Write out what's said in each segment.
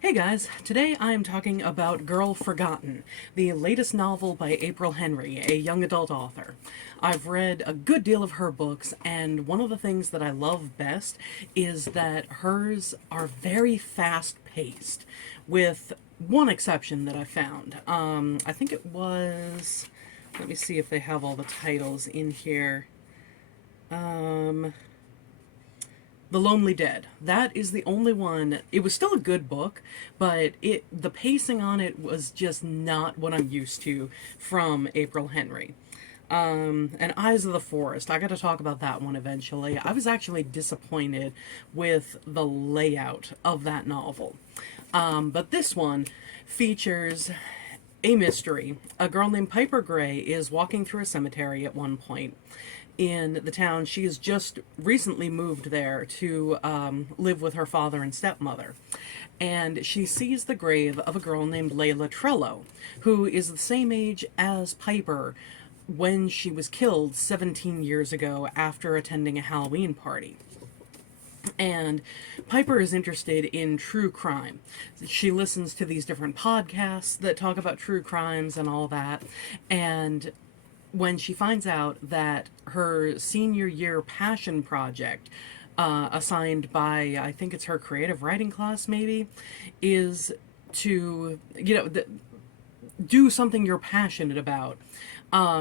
Hey guys, today I am talking about Girl Forgotten, the latest novel by April Henry, a young adult author. I've read a good deal of her books, and one of the things that I love best is that hers are very fast paced, with one exception that I found. I think it was. Let me see if they have all the titles in here. The Lonely Dead. That is the only one. It was still a good book, but the pacing on it was just not what I'm used to from April Henry. And Eyes of the Forest. I got to talk about that one eventually. I was actually disappointed with the layout of that novel. But this one features a mystery. A girl named Piper Gray is walking through a cemetery at one point in the town. She has just recently moved there to live with her father and stepmother. And she sees the grave of a girl named Layla Trello, who is the same age as Piper when she was killed 17 years ago after attending a Halloween party. And Piper is interested in true crime. She listens to these different podcasts that talk about true crimes and all that. And when she finds out that her senior year passion project, assigned by, I think it's her creative writing class maybe, is to, do something you're passionate about,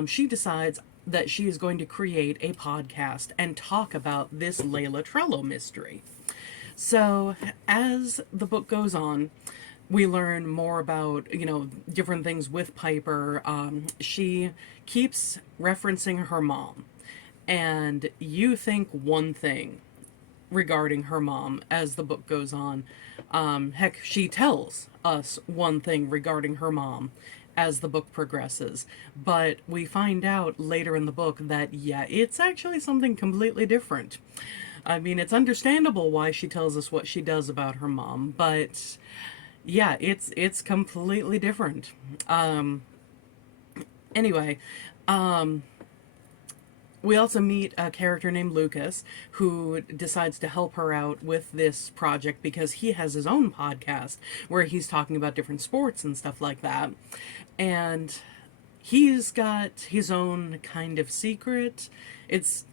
she decides that she is going to create a podcast and talk about this Layla Trello mystery. So, as the book goes on, we learn more about, different things with Piper. She keeps referencing her mom. And you think one thing regarding her mom as the book goes on. Heck, she tells us one thing regarding her mom as the book progresses. But we find out later in the book that, yeah, it's actually something completely different. I mean, it's understandable why she tells us what she does about her mom, but yeah, it's completely different. Anyway, we also meet a character named Lucas who decides to help her out with this project because he has his own podcast where he's talking about different sports and stuff like that. And he's got his own kind of secret. It's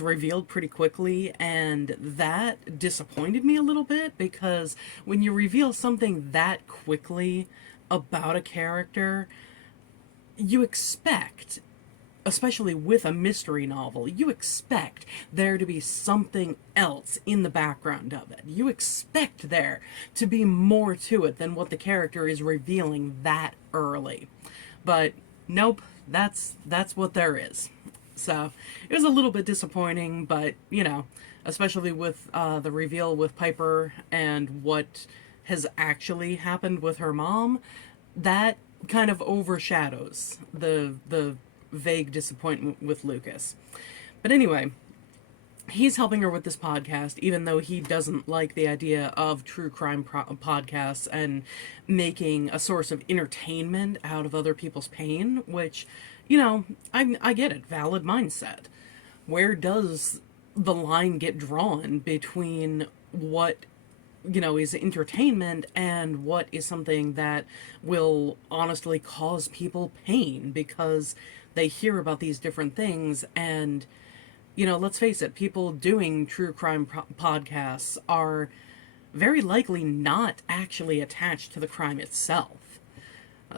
revealed pretty quickly, and that disappointed me a little bit because when you reveal something that quickly about a character, you expect, especially with a mystery novel, you expect there to be something else in the background of it. You expect there to be more to it than what the character is revealing that early. But nope, that's what there is. So it was a little bit disappointing, but especially with the reveal with Piper and what has actually happened with her mom, that kind of overshadows the vague disappointment with Lucas. But anyway, he's helping her with this podcast, even though he doesn't like the idea of true crime podcasts and making a source of entertainment out of other people's pain, which, I get it, valid mindset. Where does the line get drawn between what is entertainment and what is something that will honestly cause people pain because they hear about these different things? And let's face it, people doing true crime podcasts are very likely not actually attached to the crime itself.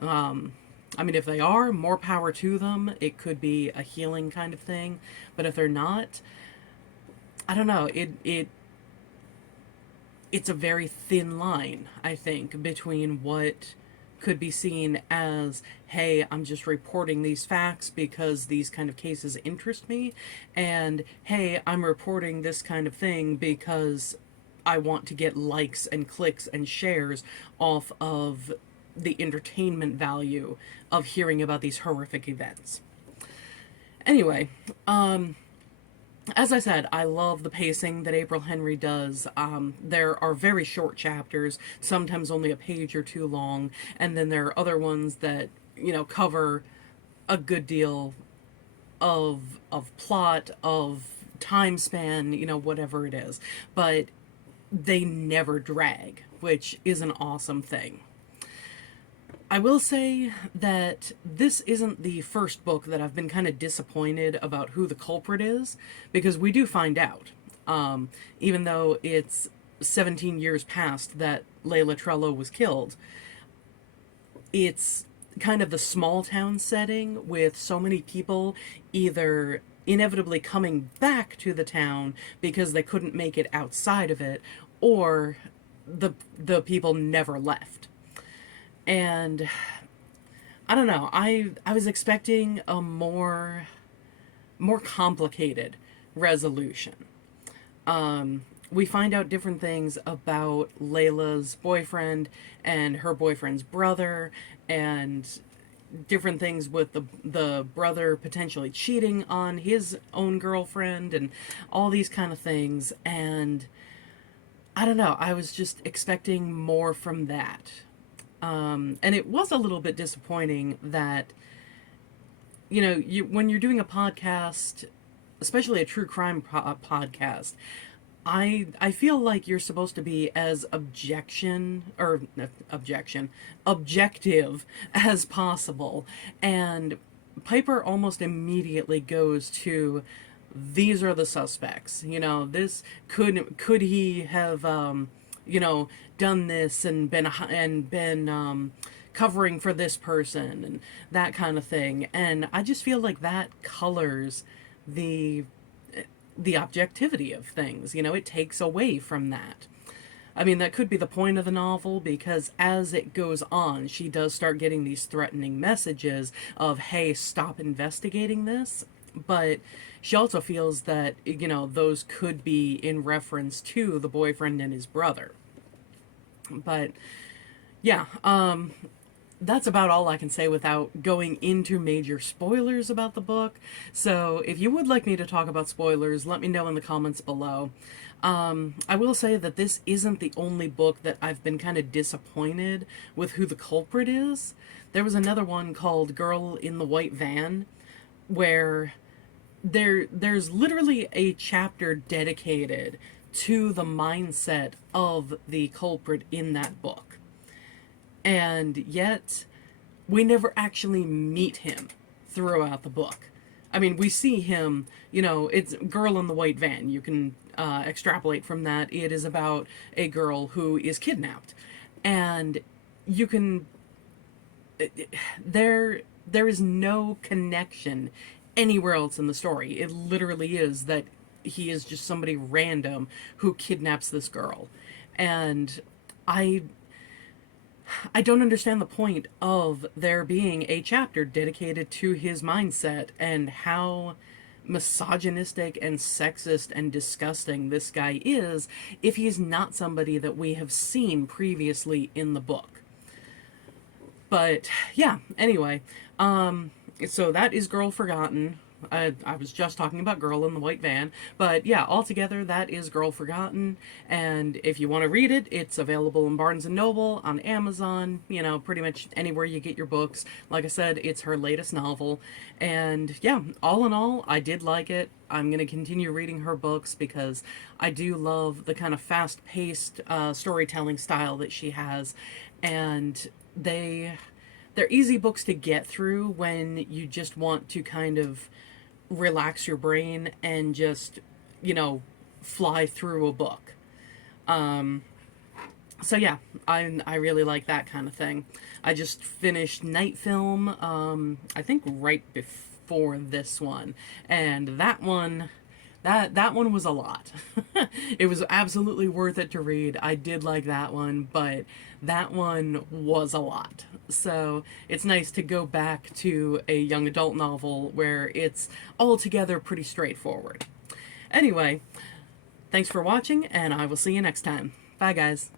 I mean, if they are, more power to them. It could be a healing kind of thing. But if they're not, I don't know. It's a very thin line, I think, between what could be seen as, hey, I'm just reporting these facts because these kind of cases interest me, and hey, I'm reporting this kind of thing because I want to get likes and clicks and shares off of the entertainment value of hearing about these horrific events. Anyway, as I said, I love the pacing that April Henry does. There are very short chapters, sometimes only a page or two long, and then there are other ones that, cover a good deal of plot, of time span, whatever it is. But they never drag, which is an awesome thing. I will say that this isn't the first book that I've been kind of disappointed about who the culprit is, because we do find out. Even though it's 17 years past that Layla Trello was killed, it's kind of the small town setting with so many people either inevitably coming back to the town because they couldn't make it outside of it, or the people never left. And I don't know. I was expecting a more complicated resolution. We find out different things about Layla's boyfriend and her boyfriend's brother, and different things with the brother potentially cheating on his own girlfriend, and all these kind of things. And I don't know. I was just expecting more from that. And it was a little bit disappointing that, when you're doing a podcast, especially a true crime podcast, I feel like you're supposed to be as objective as possible. And Piper almost immediately goes to, these are the suspects. This could he have done this and been covering for this person and that kind of thing. And I just feel like that colors the objectivity of things. It takes away from that. I mean, that could be the point of the novel, because as it goes on, she does start getting these threatening messages of, hey, stop investigating this. But she also feels that, those could be in reference to the boyfriend and his brother. But yeah, that's about all I can say without going into major spoilers about the book. So if you would like me to talk about spoilers, let me know in the comments below. I will say that this isn't the only book that I've been kind of disappointed with who the culprit is. There was another one called Girl in the White Van, where there's literally a chapter dedicated to the mindset of the culprit in that book. And yet, we never actually meet him throughout the book. I mean, we see him, it's Girl in the White Van. You can extrapolate from that. It is about a girl who is kidnapped. And you can... There is no connection anywhere else in the story. It literally is that he is just somebody random who kidnaps this girl. And I don't understand the point of there being a chapter dedicated to his mindset and how misogynistic and sexist and disgusting this guy is if he's not somebody that we have seen previously in the book. But yeah, anyway, so that is Girl Forgotten. I was just talking about Girl in the White Van. But yeah, altogether, that is Girl Forgotten. And if you want to read it, it's available in Barnes & Noble, on Amazon, pretty much anywhere you get your books. Like I said, it's her latest novel. And yeah, all in all, I did like it. I'm going to continue reading her books because I do love the kind of fast-paced storytelling style that she has. And they're easy books to get through when you just want to kind of relax your brain and just, fly through a book. So yeah, I really like that kind of thing. I just finished Night Film, I think right before this one, and that one was a lot. It was absolutely worth it to read. I did like that one, but that one was a lot. So it's nice to go back to a young adult novel where it's altogether pretty straightforward. Anyway, thanks for watching, and I will see you next time. Bye, guys.